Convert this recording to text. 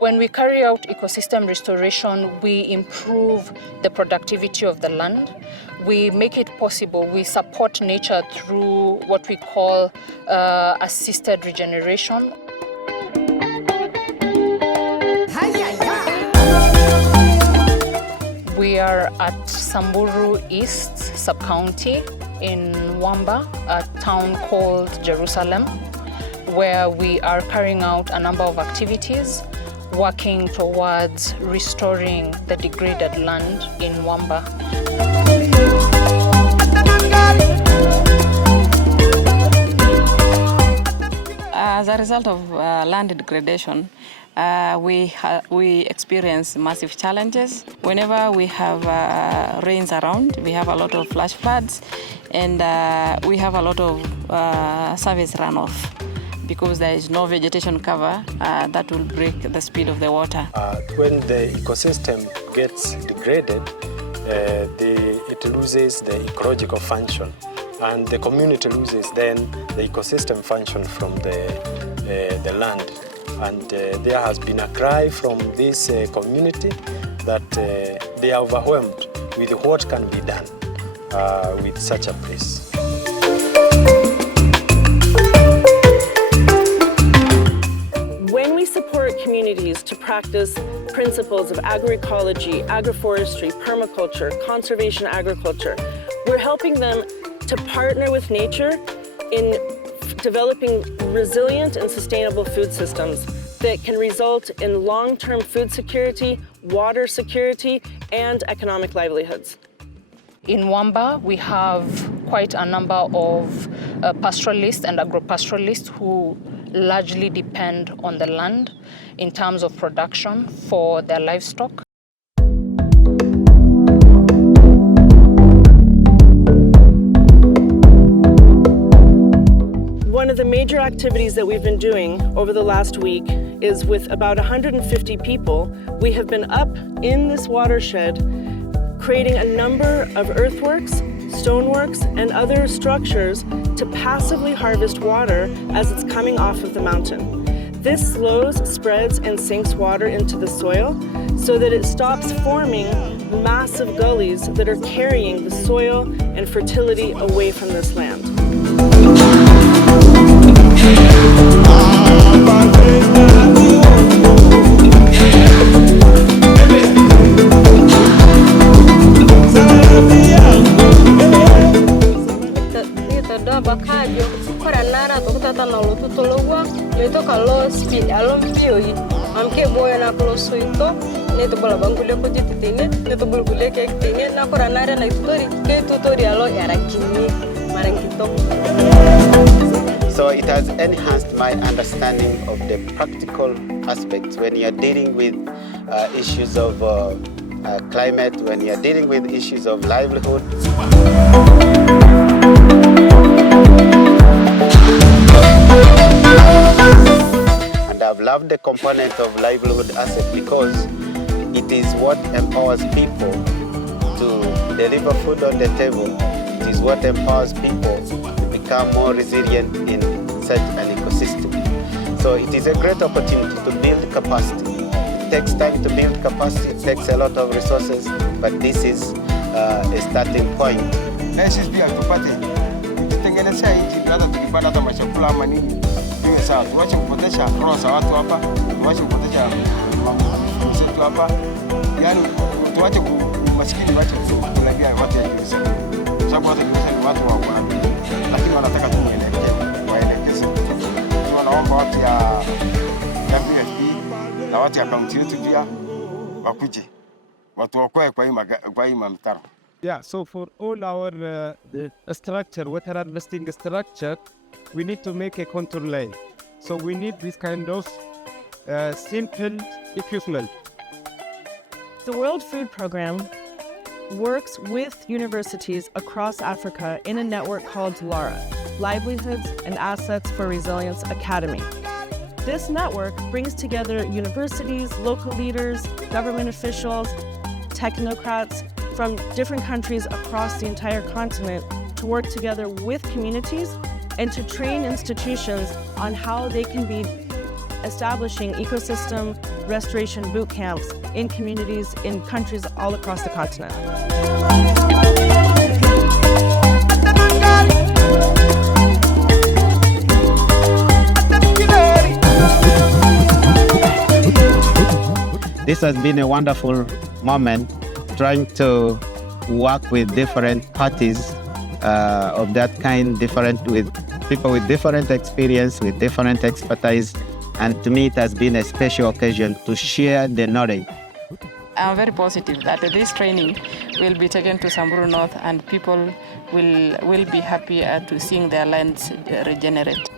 When we carry out ecosystem restoration, we improve the productivity of the land. We make it possible. We support nature through what we call assisted regeneration. We are at Samburu East Sub-County in Wamba, a town called Jerusalem, where we are carrying out a number of activities working towards restoring the degraded land in Wamba. As a result of land degradation, we experience massive challenges. Whenever we have rains around, we have a lot of flash floods, and we have a lot of surface runoff, because there is no vegetation cover that will break the speed of the water. When the ecosystem gets degraded, it loses the ecological function, and the community loses then the ecosystem function from the land. And there has been a cry from this community that they are overwhelmed with what can be done with such a place. When we support communities to practice principles of agroecology, agroforestry, permaculture, conservation agriculture, we're helping them to partner with nature in developing resilient and sustainable food systems that can result in long-term food security, water security, and economic livelihoods. In Wamba, we have quite a number of pastoralists and agro-pastoralists who largely depend on the land in terms of production for their livestock. One of the major activities that we've been doing over the last week is with about 150 people, we have been up in this watershed creating a number of earthworks, stoneworks, and other structures to passively harvest water as it's coming off of the mountain. This slows, spreads, and sinks water into the soil so that it stops forming massive gullies that are carrying the soil and fertility away from this land. So it has enhanced my understanding of the practical aspects when you are dealing with issues of climate, when you are dealing with issues of livelihood. And I've loved the component of livelihood asset because it is what empowers people to deliver food on the table. It is what empowers people to become more resilient in such an ecosystem. So it is a great opportunity to build capacity. It takes time to build capacity, it takes a lot of resources, but this is a starting point. Tutengenezea nchi hata tukipata hata machakula ama nini iwe sawa. Tuache kupotesha roho za watu hapa, tuache kupotesha mambo zetu hapa. Yaani tuache maskini wache kulabia watu ya Yesu. Sababu hata ni watu wa Bwana. Lakini wanataka tu waelekeze. Tunaomba watu ya WFP na watu ya kaunti yetu pia wakuje. Watu wakoe kwa hii mtaro. Yeah, so for all our structure, water harvesting structure, we need to make a control line. So we need this kind of simple equipment. The World Food Programme works with universities across Africa in a network called LARA, Livelihoods and Assets for Resilience Academy. This network brings together universities, local leaders, government officials, technocrats from different countries across the entire continent to work together with communities and to train institutions on how they can be establishing ecosystem restoration boot camps in communities in countries all across the continent. This has been a wonderful moment, trying to work with different parties of that kind, with people with different experience, with different expertise. And to me, it has been a special occasion to share the knowledge. I'm very positive that this training will be taken to Samburu North and people will be happy to seeing their lands regenerate.